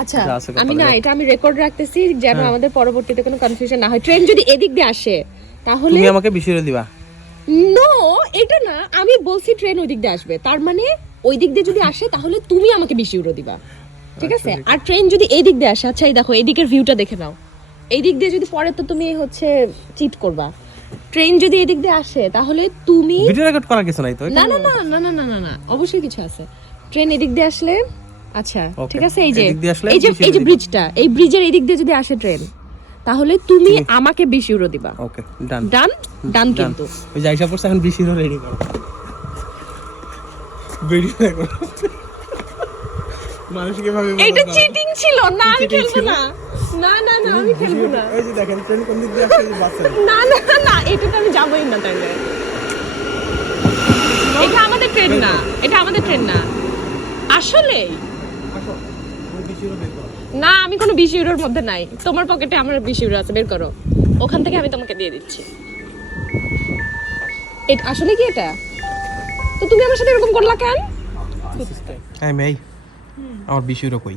আচ্ছা আমি না এটা আমি রেকর্ড রাখতেছি যেন আমাদের পরবর্তীতে কোনো কনফিউশন না হয়। ট্রেন যদি এদিক দিয়ে আসে তাহলে তুমি আমাকে 20 ইউরো দিবা। নো এটা না, আমি বলছি ট্রেন ওই দিক দিয়ে আসবে, তার মানে ওই দিক দিয়ে যদি আসে তাহলে তুমি আমাকে 20 ইউরো দিবা, ঠিক আছে? আর ট্রেন যদি এই দিক দিয়ে আসে, আচ্ছা এই দেখো এই দিকের ভিউটা দেখে নাও, এই দিক দিয়ে যদি পরে তো তুমি হচ্ছে চিট করবা। ট্রেন যদি এই দিক দিয়ে আসে তাহলে তুমি ভিডিও রেকর্ড করার কিছু নাই তো? না না না না না না না না অবশ্যই কিছু আছে। ট্রেন এদিক দিয়ে আসলে আচ্ছা ঠিক আছে, এই যে এই যে ব্রিজটা, এই ব্রিজের এদিক দিয়ে যদি আসে ট্রেন তাহলে তুমি আমাকে 20 ইউরো দিবা। ওকে ডান ডান ডান কিন্তু ওই যাইসা পড়ছে এখন 20 ইউরো রেডি করো। ভিডিও রেকর্ড মানুষ কিভাবে এটা চিটিং ছিল না, আমি খেলবো না। না না না আমি খেলবো না। এই যে দেখেন ট্রেন কোন দিক দিয়ে আসছে, এই যে বাসে। না না না এটা তো আমি যাবই না তাইলে। এটা আমাদের ট্রেন না, এটা আমাদের ট্রেন না আসলে। আসো ওই 20 ইউরো বের করো। না আমি কোনো 20 ইউরোর মধ্যে নাই, তোমার পকেটে আমার 20 ইউরো আছে, বের করো, ওখান থেকে আমি তোমাকে দিয়ে দিচ্ছি। এটা আসলে কি এটা? তো তুমি আমার সাথে এরকম করলা কেন? এই মেই আমার 20 ইউরো কই?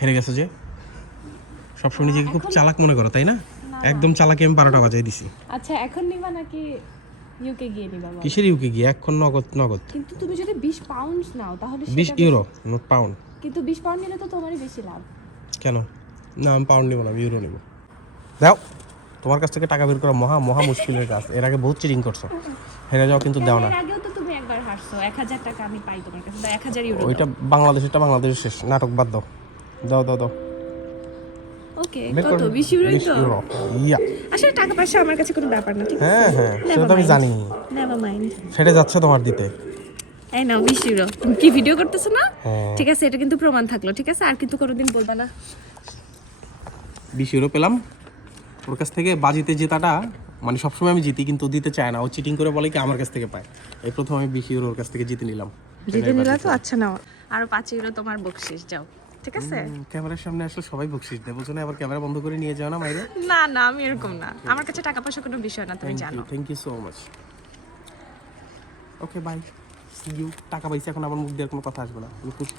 হেরে গেছে যে। সবসময় নিজেকে খুব চালাক মনে করো তাই না? একদম চালাকি আমি 12টা বাজায় দিছি। আচ্ছা এখন নিবা নাকি ইউকে গিয়ে নিবা? কিসের ইউকে গিয়ে এখন নগদ নগদ? কিন্তু তুমি যদি 20 পাউন্ড নাও তাহলে 20 ইউরো নট পাউন্ড। কিন্তু 20 পাউন্ড নিলে তো তোমারই বেশি লাভ। কেন? না আমি পাউন্ড নেব না, আমি ইউরো নেব। দাও, তোমার কাছ থেকে টাকা বের করা মহা মহা মুশকিলের কাজ। এর আগে বহুত চিটিং করছো, হেরে যাও কিন্তু দাও না। এর আগেও তো তুমি একবার হারছো, 1000 টাকা আমি পাই তোমার কাছে, দাও 1000 ইউরো। ওইটা বাংলাদেশেরটা বাংলাদেশের শেষ, নাটক বাদ দাও। দাও দাও দাও। ওকে কত? 20 ইউরোই তো। ইয়া আসলে টাকা পয়সা আমার কাছে কোনো ব্যাপার না, ঠিক আছে? হ্যাঁ হ্যাঁ সেটা তো আমি জানি। Never mind. ফেটে যাচ্ছে তোমার দিতে। এই নাও 20 ইউরো। কি ভিডিও করতেছ না? হ্যাঁ। ঠিক আছে এটা কিন্তু প্রমাণ থাকলো, ঠিক আছে? আর কিন্তু কোনোদিন বলবা না। 20 ইউরো পেলাম ওর কাছ থেকে। বাজিতে জেতাটা মানে সবসময় আমি জিতি, কিন্তু দিতে চায় না, ও চিটিং করে বলে কি আমার কাছ থেকে পায়। এই প্রথম আমি 20 ইউরো ওর কাছ থেকে জিতে নিলাম। জিতে নিলা তো, আচ্ছা নাও আরো 5 ইউরো তোমার বকশিশ, যাও, ঠিক আছে? ক্যামেরার সামনে আসলে সবাই বকশিশ দেয়, বুঝছো না? আবার ক্যামেরা বন্ধ করে নিয়ে যাও না মাইরে। না না আমি এরকম না, আমার কাছে টাকা পয়সা কোনো বিষয় না, তুমি জানো। Thank you so much. Okay bye, see you. টাকা পাইছি এখন আমার মুখ দিয়ে আর কোনো কথা আসবে না, আমি খুশি।